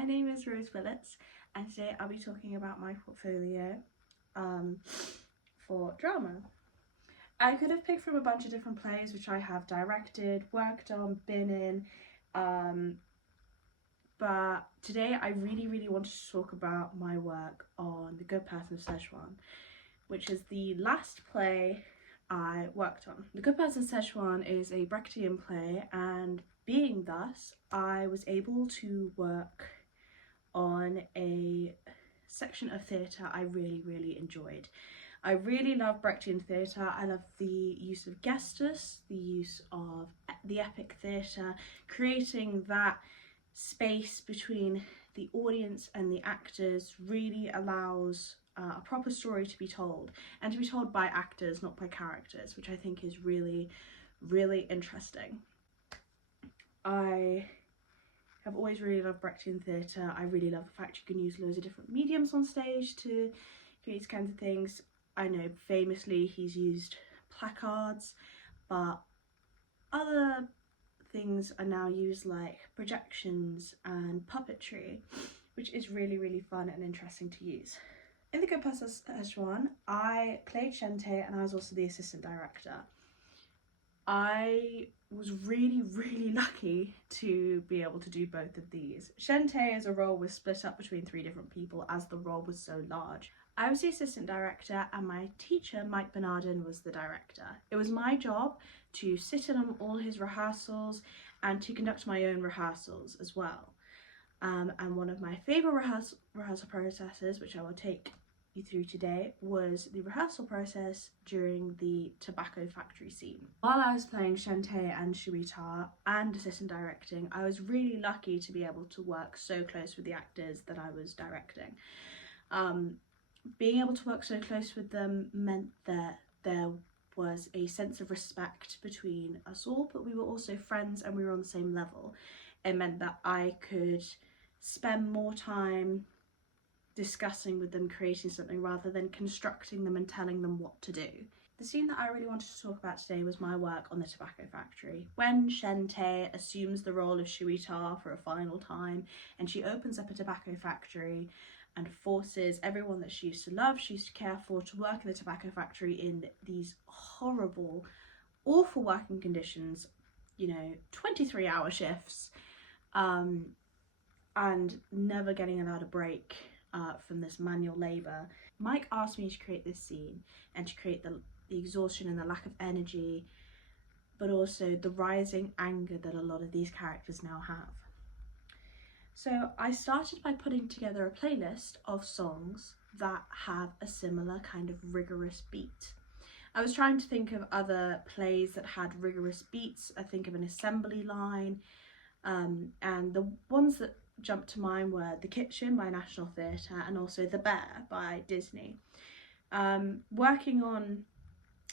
my name is Rose Willetts, and today I'll be talking about my portfolio for drama. I could have picked from a bunch of different plays which I have directed, worked on, been in, but today I really wanted to talk about my work on The Good Person of Szechwan, which is the last play I worked on. The Good Person of Szechwan is a Brechtian play, and being thus, I was able to work on a section of theatre I really enjoyed. I really love Brechtian theatre. I love the use of Gestus, the use of the Epic Theatre, creating that space between the audience and the actors really allows a proper story to be told, and to be told by actors, not by characters, which I think is really interesting. I have always really loved Brechtian theatre. I really love the fact you can use loads of different mediums on stage to create these kinds of things. I know famously he's used placards, but other things are now used like projections and puppetry, which is really fun and interesting to use. In The Good Person of Szechwan, I played Shente and I was also the assistant director. I was really lucky to be able to do both of these. Shente as a role was split up between 3 different people as the role was so large. I was the assistant director and my teacher, Mike Bernardin, was the director. It was my job to sit in on all his rehearsals and to conduct my own rehearsals as well. And one of my favourite rehearsal processes, which I will take you through today, was the rehearsal process during the tobacco factory scene. While I was playing Shente and Shuita and assistant directing, I was really lucky to be able to work so close with the actors that I was directing. Being able to work so close with them meant that there was a sense of respect between us all, but we were also friends and we were on the same level. It meant that I could spend more time discussing with them, creating something, rather than constructing them and telling them what to do. The scene that I really wanted to talk about today was my work on the tobacco factory. When Shente assumes the role of Shuita for a final time and she opens up a tobacco factory and forces everyone that she used to love, she used to care for, to work in the tobacco factory in these horrible, awful working conditions, 23-hour shifts, and never getting allowed a break from this manual labour. Mike asked me to create this scene and to create the exhaustion and the lack of energy, but also the rising anger that a lot of these characters now have. So I started by putting together a playlist of songs that have a similar kind of rigorous beat. I was trying to think of other plays that had rigorous beats. I think of an assembly line, and the ones that jumped to mind were The Kitchen by National Theatre and also The Bear by Disney. Working on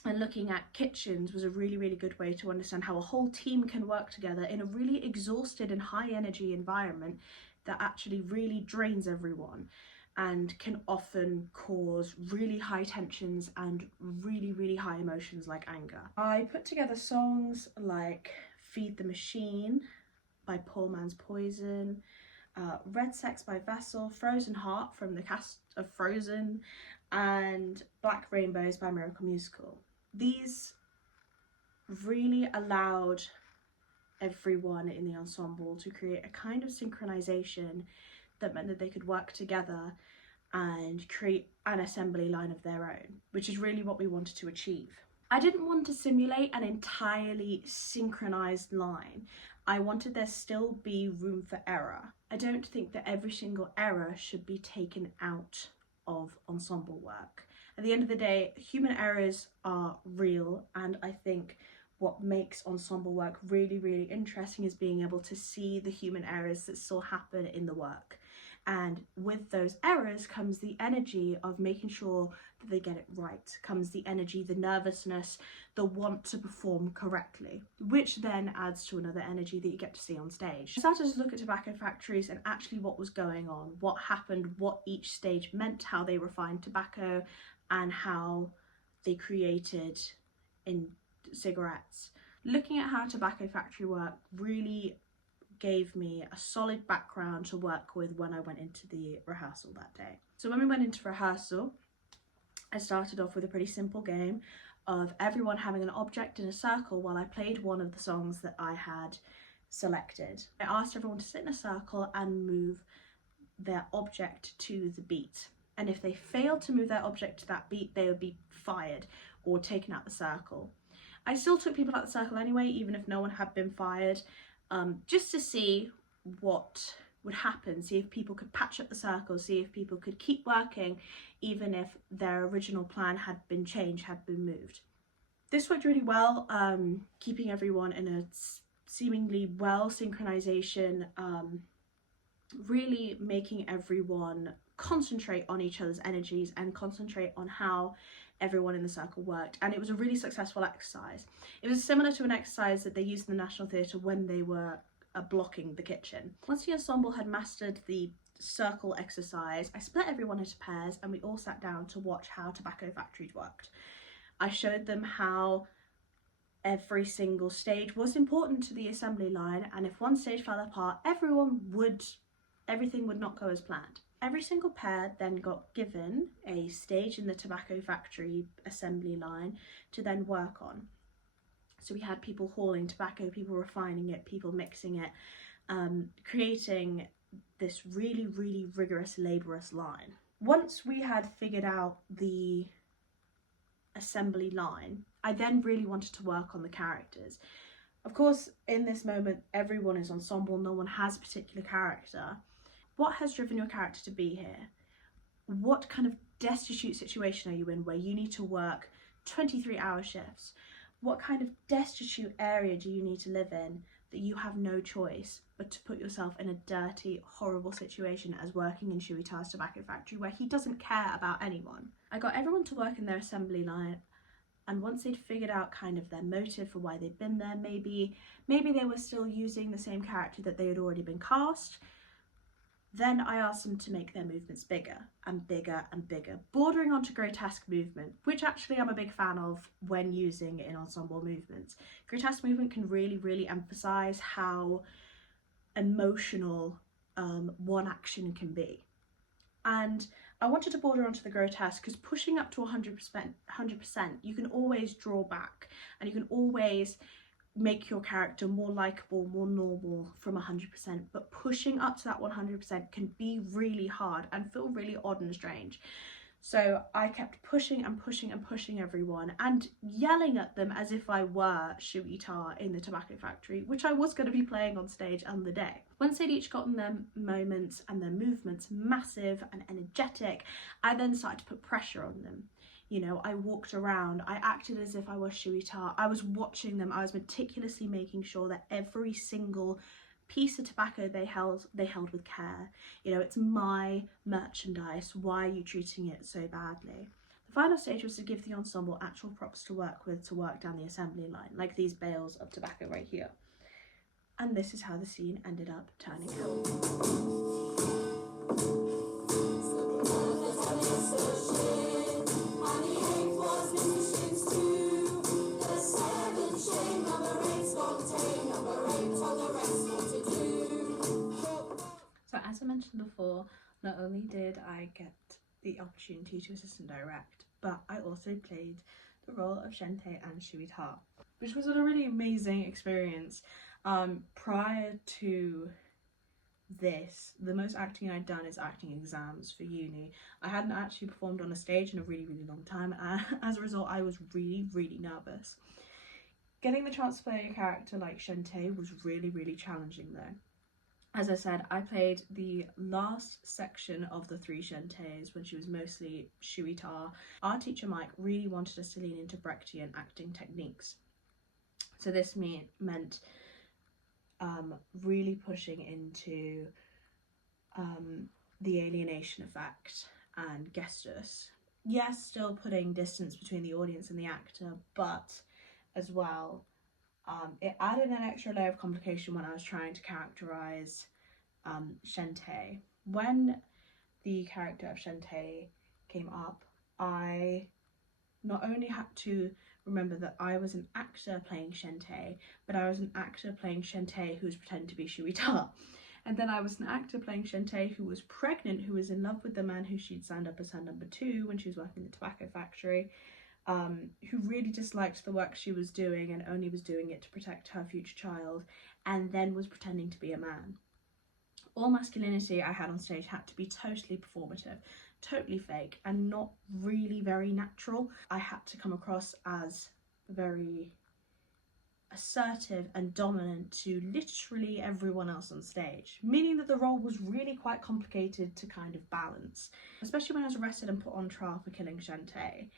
and looking at kitchens was a really good way to understand how a whole team can work together in a really exhausted and high energy environment that actually really drains everyone and can often cause really high tensions and really high emotions like anger. I put together songs like Feed the Machine by Poor Man's Poison, Red Sex by Vessel, Frozen Heart from the cast of Frozen, and Black Rainbows by Miracle Musical. These really allowed everyone in the ensemble to create a kind of synchronization that meant that they could work together and create an assembly line of their own, which is really what we wanted to achieve. I didn't want to simulate an entirely synchronized line. I wanted there still be room for error. I don't think that every single error should be taken out of ensemble work. At the end of the day, human errors are real, and I think what makes ensemble work really interesting is being able to see the human errors that still happen in the work. And with those errors comes the energy of making sure that they get it right, comes the energy, the nervousness, the want to perform correctly, which then adds to another energy that you get to see on stage. I started to look at tobacco factories and actually what was going on, what happened, what each stage meant, how they refined tobacco, and how they created in cigarettes. Looking at how tobacco factory work really gave me a solid background to work with when I went into the rehearsal that day. So when we went into rehearsal, I started off with a pretty simple game of everyone having an object in a circle while I played one of the songs that I had selected. I asked everyone to sit in a circle and move their object to the beat. And if they failed to move their object to that beat, they would be fired or taken out the circle. I still took people out the circle anyway, even if no one had been fired, just to see what would happen, see if people could patch up the circle, see if people could keep working, even if their original plan had been changed, had been moved. This worked really well, keeping everyone in a seemingly well synchronization, really making everyone concentrate on each other's energies and concentrate on how everyone in the circle worked. And it was a really successful exercise. It was similar to an exercise that they used in the National Theatre when they were blocking the kitchen. Once the ensemble had mastered the circle exercise, I split everyone into pairs and we all sat down to watch how tobacco factories worked. I showed them how every single stage was important to the assembly line, and if one stage fell apart, everything would not go as planned. Every single pair then got given a stage in the tobacco factory assembly line to then work on. So we had people hauling tobacco, people refining it, people mixing it, creating this really, really rigorous, laborious line. Once we had figured out the assembly line, I then really wanted to work on the characters. Of course, in this moment, everyone is ensemble, no one has a particular character. What has driven your character to be here? What kind of destitute situation are you in where you need to work 23-hour shifts? What kind of destitute area do you need to live in that you have no choice but to put yourself in a dirty, horrible situation as working in Shuitar's tobacco factory where he doesn't care about anyone? I got everyone to work in their assembly line, and once they'd figured out kind of their motive for why they'd been there, maybe they were still using the same character that they had already been cast, then I asked them to make their movements bigger and bigger and bigger, bordering onto grotesque movement, which actually I'm a big fan of when using in ensemble movements. Grotesque movement can really, really emphasize how emotional one action can be. And I wanted to border onto the grotesque because pushing up to 100%, you can always draw back and you can always make your character more likable, more normal from 100%, but pushing up to that 100% can be really hard and feel really odd and strange. So I kept pushing and pushing and pushing everyone and yelling at them as if I were Shuitar in the tobacco factory, which I was going to be playing on stage on the day. Once they'd each gotten their moments and their movements massive and energetic, I then started to put pressure on them. You know, I walked around, I acted as if I was Shuitar, I was watching them, I was meticulously making sure that every single piece of tobacco they held with care. You know, it's my merchandise, why are you treating it so badly? The final stage was to give the ensemble actual props to work with to work down the assembly line, like these bales of tobacco right here. And this is how the scene ended up turning out. So as I mentioned before, not only did I get the opportunity to assist and direct, but I also played the role of Shente and Shuitar, which was a really amazing experience. Prior to this, the most acting I'd done is acting exams for uni. I hadn't actually performed on a stage in a really, really long time, and as a result I was really, really nervous. Getting the chance to play a character like Shente was really, really challenging though. As I said, I played the last section of the 3 Shentes when she was mostly Shuitar. Our teacher Mike really wanted us to lean into Brechtian acting techniques. So this meant really pushing into the alienation effect and Gestus. Yes, still putting distance between the audience and the actor, but as well, it added an extra layer of complication when I was trying to characterise Shente. When the character of Shente came up, I not only had to remember that I was an actor playing Shantae, but I was an actor playing Shantae who was pretending to be Shuita. And then I was an actor playing Shantae who was pregnant, who was in love with the man who she'd signed up as her number 2 when she was working in the tobacco factory, who really disliked the work she was doing and only was doing it to protect her future child, and then was pretending to be a man. All masculinity I had on stage had to be totally performative, totally fake, and not really very natural. I had to come across as very assertive and dominant to literally everyone else on stage, meaning that the role was really quite complicated to kind of balance, especially when I was arrested and put on trial for killing Shantae.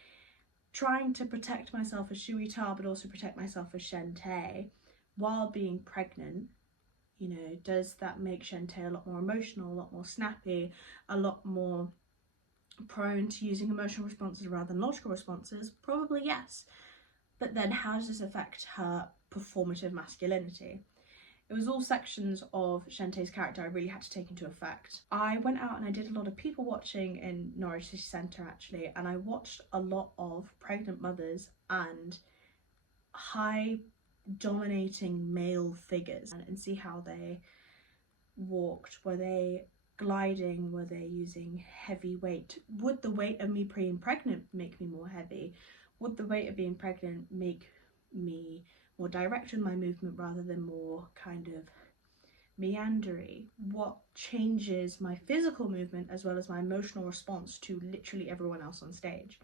Trying to protect myself as Shuita but also protect myself as Shantae while being pregnant, you know, does that make Shantae a lot more emotional, a lot more snappy, a lot more prone to using emotional responses rather than logical responses? Probably yes. But then how does this affect her performative masculinity? It was all sections of Shantae's character I really had to take into effect. I went out and I did a lot of people watching in Norwich City Centre actually, and I watched a lot of pregnant mothers and high dominating male figures and see how they walked. Were they gliding? Were they using heavy weight? Would the weight of me being pregnant make me more heavy? Would the weight of being pregnant make me more direct in my movement rather than more kind of meandery? What changes my physical movement as well as my emotional response to literally everyone else on stage?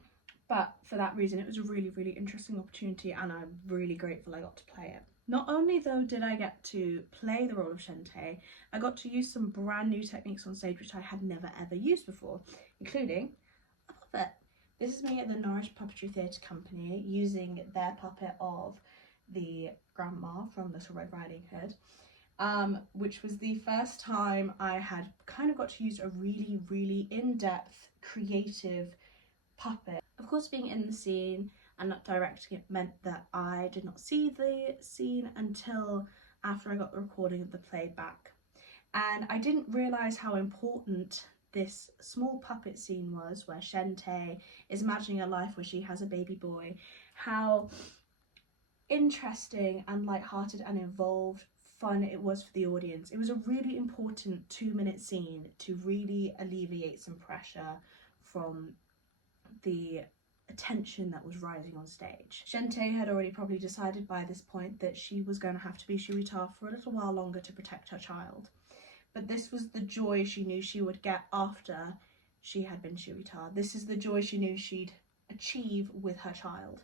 But for that reason, it was a really, really interesting opportunity, and I'm really grateful I got to play it. Not only though did I get to play the role of Shantae, I got to use some brand new techniques on stage which I had never ever used before, including a puppet. This is me at the Norwich Puppetry Theatre Company using their puppet of the grandma from Little Red Riding Hood, which was the first time I had kind of got to use a really, really in-depth, creative puppet. Of course, being in the scene and not directing it meant that I did not see the scene until after I got the recording of the play back. And I didn't realise how important this small puppet scene was, where Shantae is imagining a life where she has a baby boy, how interesting and light-hearted and involved fun it was for the audience. It was a really important 2-minute scene to really alleviate some pressure from the attention that was rising on stage. Shantae had already probably decided by this point that she was going to have to be Shuita for a little while longer to protect her child. But this was the joy she knew she would get after she had been Shuita. This is the joy she knew she'd achieve with her child.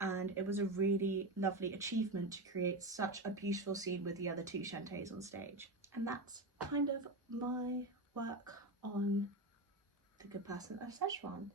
And it was a really lovely achievement to create such a beautiful scene with the other 2 Shantaes on stage. And that's kind of my work on The Good Person of Szechwan.